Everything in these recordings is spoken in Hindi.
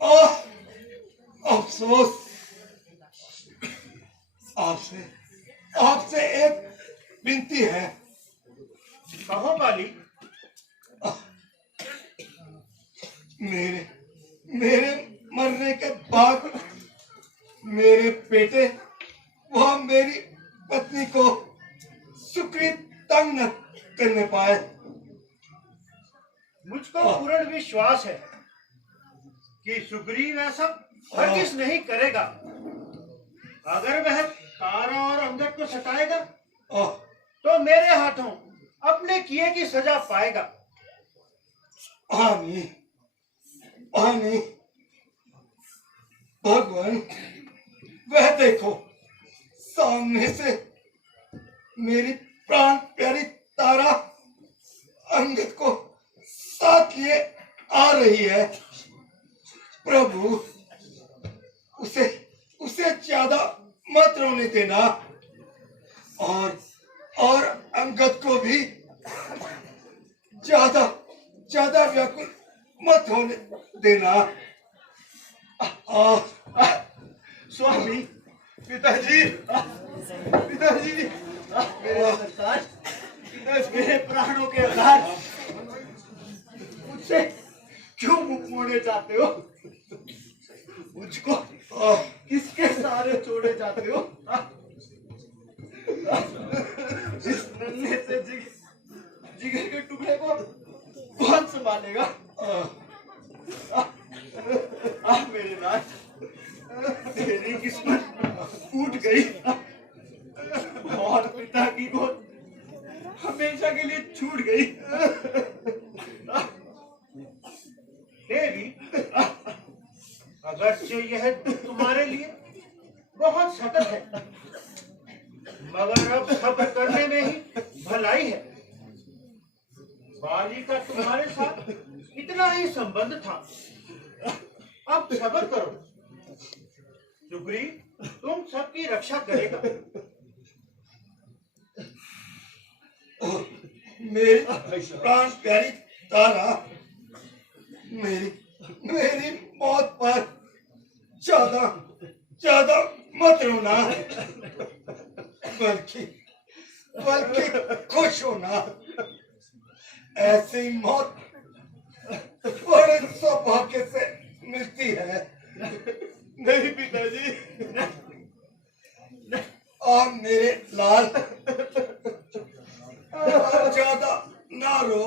आह, अफसोस। आपसे आपसे एक विनती है। कहो बाली। मेरे मेरे मरने के बाद मेरे बेटे वह मेरी पत्नी को सुकृत तंग न करने पाए। मुझको पूर्ण विश्वास है कि सुग्रीव ऐसा हरगिज नहीं करेगा। अगर वह तारा और अंगद को सताएगा तो मेरे हाथों अपने किए की सजा पाएगा। आमीन आमीन। भगवान, वह देखो सामने से मेरी प्राण प्यारी तारा अंगद को साथ लिए आ रही है। प्रभु, उसे उसे ज्यादा मत रोने देना और अंगद को भी ज्यादा ज्यादा व्याकुल मत होने देना। स्वामी, पिताजी, पिताजी, मेरे सरताज, मेरे प्राणों के आधार, मुझसे क्यों मुख मोड़े जाते हो? मुझको किसके सहारे छोड़े जाते हो? इस नन्हे से जिगर के टुकड़े को कौन संभालेगा? मेरे नाथ, तेरी किस्मत फूट गई और पिता की गोद हमेशा के लिए छूट गई। देवी, अगरचे यह तुम्हारे लिए बहुत सख्त है, मगर अब सब्र करने में ही भलाई है। बाली का तुम्हारे साथ इतना ही संबंध था, अब सब्र करो। सुग्रीव तुम सबकी रक्षा करेगा। मेरी प्राण प्यारी तारा, मेरी मेरी मौत पर ज्यादा ज्यादा मत रोना, बल्कि बल्कि खुश होना। ऐसी मौत बड़े सौभाग्य से मिलती है। नहीं पिताजी, और मेरे लाल, ज्यादा ना रो।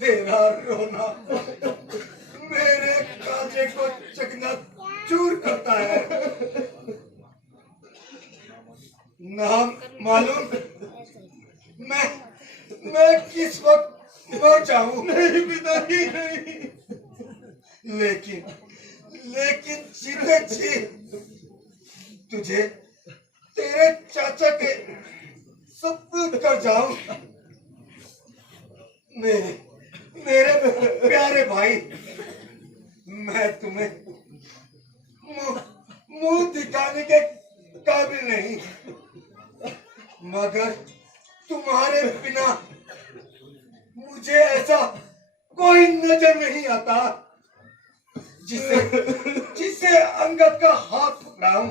तेरा रोना मेरे काजे को चकना चूर करता है। नाम मालूम मैं किस वक्त मर जाऊं। नहीं पिताजी, नहीं। लेकिन लेकिन जीते जी तुझे तेरे चाचा के सपूत कर जाऊं। मेरे प्यारे भाई, मैं तुम्हें मुंह दिखाने के काबिल नहीं, मगर तुम्हारे बिना मुझे ऐसा कोई नजर नहीं आता जिसे जिसे अंगद का हाथ पकड़ाऊं।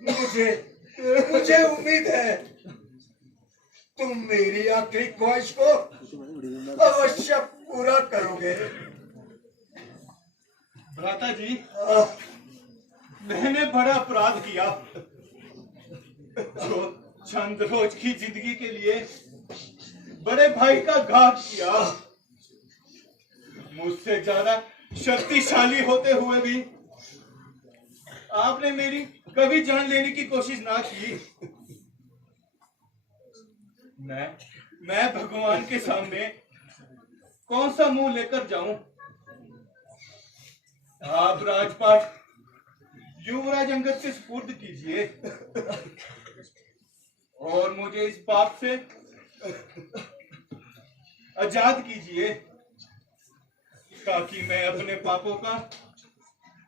मुझे उम्मीद है तुम मेरी आखिरी ख्वाहिश को अवश्य पूरा करोगे। भ्राता जी, मैंने बड़ा अपराध किया जो चंद रोज की जिंदगी के लिए बड़े भाई का घात किया। मुझसे ज्यादा शक्तिशाली होते हुए भी आपने मेरी कभी जान लेने की कोशिश ना की। मैं भगवान के सामने कौन सा मुंह लेकर जाऊं? आप राजपाट युवराज अंगद से सुपुर्द कीजिए और मुझे इस पाप से आजाद कीजिए, ताकि मैं अपने पापों का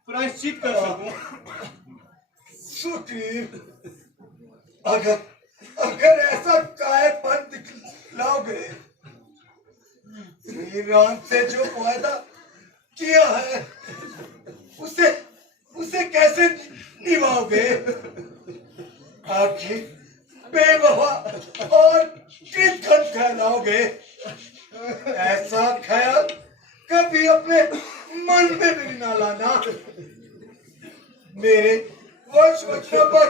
प्रायश्चित कर सकूं। सुग्रीव, अगर ऐसा कायरपन दिखलाओगे, श्री राम से जो वायदा किया है आखिर बेवफा और किधर फैलाओगे? ऐसा ख्याल कभी अपने मन में भी ना लाना। मेरे वचन पर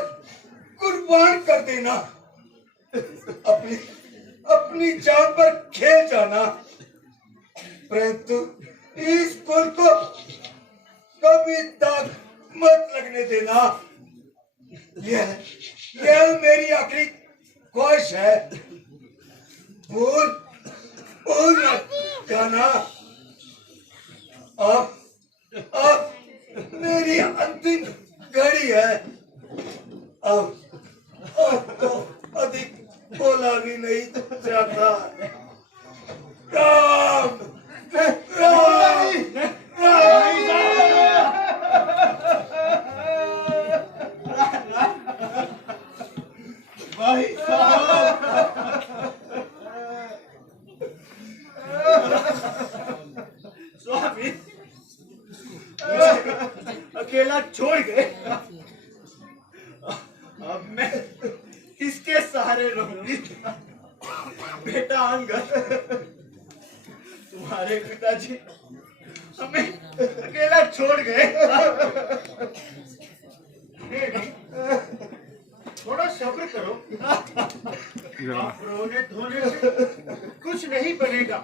कुर्बान कर देना, अपनी जान पर खेल जाना, परंतु इस कुल को कभी दाग मत लगने देना। यह मेरी आखिरी ख्वाहिश है। भूल मत जाना। अब मेरी अंतिम घड़ी है। अब तो अधिक बोला भी नहीं जाता। राम राम भाई साहब, स्वामी अकेला छोड़ गए। अब मैं किसके सहारे रहूंगी? बेटा अंगद, तुम्हारे पिताजी हमें अकेला छोड़ गए। थोड़ा सब्र करो। आप रोने धोने से कुछ नहीं बनेगा।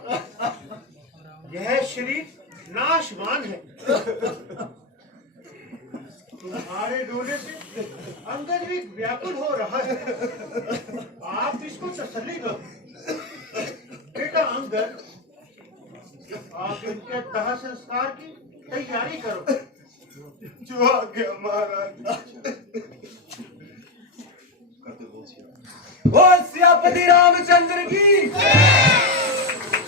यह शरीर नाशवान है। तुम्हारे रोने से अंदर भी व्याकुल हो रहा है। आप इसको तसल्ली दो। बेटा अंगद, आप इनके दाह संस्कार की तैयारी करो। जो आज्ञा महाराज। बोल सियापति रामचंद्र की